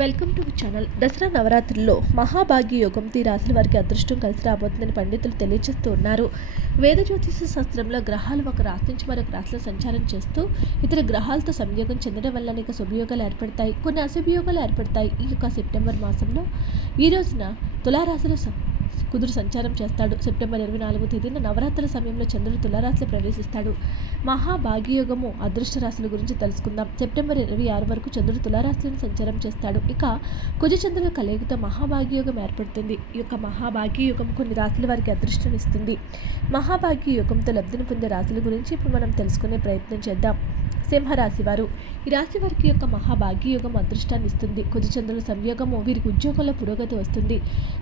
Welcome to channel. Dasara నవరాత్రుల్లో మహాభాగ్య యోగం ఈ రాశుల వారికి అదృష్టం కలిసి రాబోతుందని పండితులు తెలియజేస్తూ ఉన్నారు. వేద జ్యోతిష శాస్త్రంలో గ్రహాలు ఒక రాశి నుంచి మరొక రాశిలో సంచారం చేస్తూ ఇతర గ్రహాలతో సంయోగం చెందడం వల్ల అనేక శుభయోగాలు ఏర్పడతాయి, కొన్ని అశుభయోగాలు ఏర్పడతాయి. ఈ యొక్క సెప్టెంబర్ మాసంలో ఈ రోజున తులారాశిలో కుదురు సంచారం చేస్తాడు. సెప్టెంబర్ 24వ తేదీన నవరాత్రుల సమయంలో చంద్రుడు తులారాశిలో ప్రవేశిస్తాడు. మహాభాగ్యయోగము అదృష్ట రాశుల గురించి తెలుసుకుందాం. సెప్టెంబర్ 26 వరకు చంద్రుడు తులారాశిలో సంచారం చేస్తాడు. ఇక కుజచంద్రుల కలయికతో మహాభాగ్యయోగం ఏర్పడుతుంది. ఈ యొక్క మహాభాగ్యయోగం కొన్ని రాశుల వారికి అదృష్టం ఇస్తుంది. మహాభాగ్యయోగంతో లబ్ధిని పొందే రాశుల గురించి ఇప్పుడు మనం తెలుసుకునే ప్రయత్నం చేద్దాం. సింహరాశి వారు, ఈ రాశి వారికి యొక్క మహాభాగ్యయోగం అదృష్టాన్ని ఇస్తుంది. కుజచంద్రుల సంయోగము వీరికి ఉద్యోగంలో పురోగతి వస్తుంది.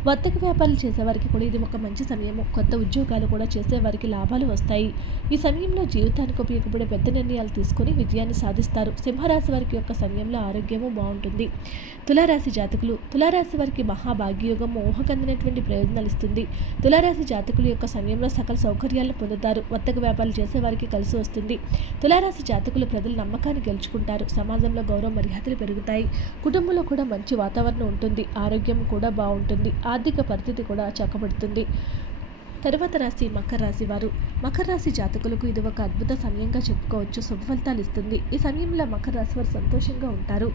వర్తక వ్యాపారాలు చేసేవారికి కూడా ఇది ఒక మంచి సమయము. కొత్త ఉద్యోగాలు కూడా చేసేవారికి లాభాలు వస్తాయి. ఈ సమయంలో జీవితానికి ఉపయోగపడే పెద్ద నిర్ణయాలు తీసుకుని విజయాన్ని సాధిస్తారు. సింహరాశి వారికి యొక్క సమయంలో ఆరోగ్యము బాగుంటుంది. తులారాశి జాతకులు, తులారాశి వారికి మహాభాగ్యయోగము ఊహకందినటువంటి ప్రయోజనాలు ఇస్తుంది. తులారాశి జాతకుల యొక్క సమయంలో సకల సౌకర్యాలను పొందుతారు. వర్తక వ్యాపారాలు చేసేవారికి కలిసి వస్తుంది. తులారాశి జాతకులు ప్రజల నమ్మకాన్ని గెలుచుకుంటారు. సమాజంలో గౌరవ మర్యాదలు పెరుగుతాయి. కుటుంబంలో కూడా మంచి వాతావరణం ఉంటుంది. ఆరోగ్యం కూడా బాగుంటుంది. ఆర్థిక పరిస్థితి కూడా చక్కబడుతుంది. తరువాత రాశి మకర రాశి వారు, మకర రాశి జాతకులకు ఇది ఒక అద్భుత సమయంగా చెప్పుకోవచ్చు. శుభ ఫలితాలు ఇస్తుంది. ఈ సమయంలో మకర రాశి వారు సంతోషంగా ఉంటారు.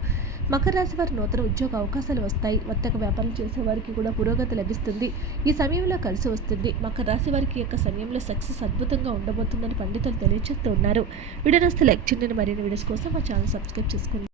మకర రాశి వారు నూతన ఉద్యోగ అవకాశాలు వస్తాయి. వర్తక వ్యాపారం చేసే వారికి కూడా పురోగతి లభిస్తుంది. ఈ సమయంలో కలిసి వస్తుంది. మకర రాశి వారికి యొక్క సమయంలో సక్సెస్ అద్భుతంగా ఉండబోతుందని పండితులు తెలియజేస్తూ ఉన్నారు. వీడియో నచ్చితే లైక్ చేయండి. మరిన్ని వీడియోస్ కోసం మా ఛానల్ సబ్స్క్రైబ్ చేసుకోండి.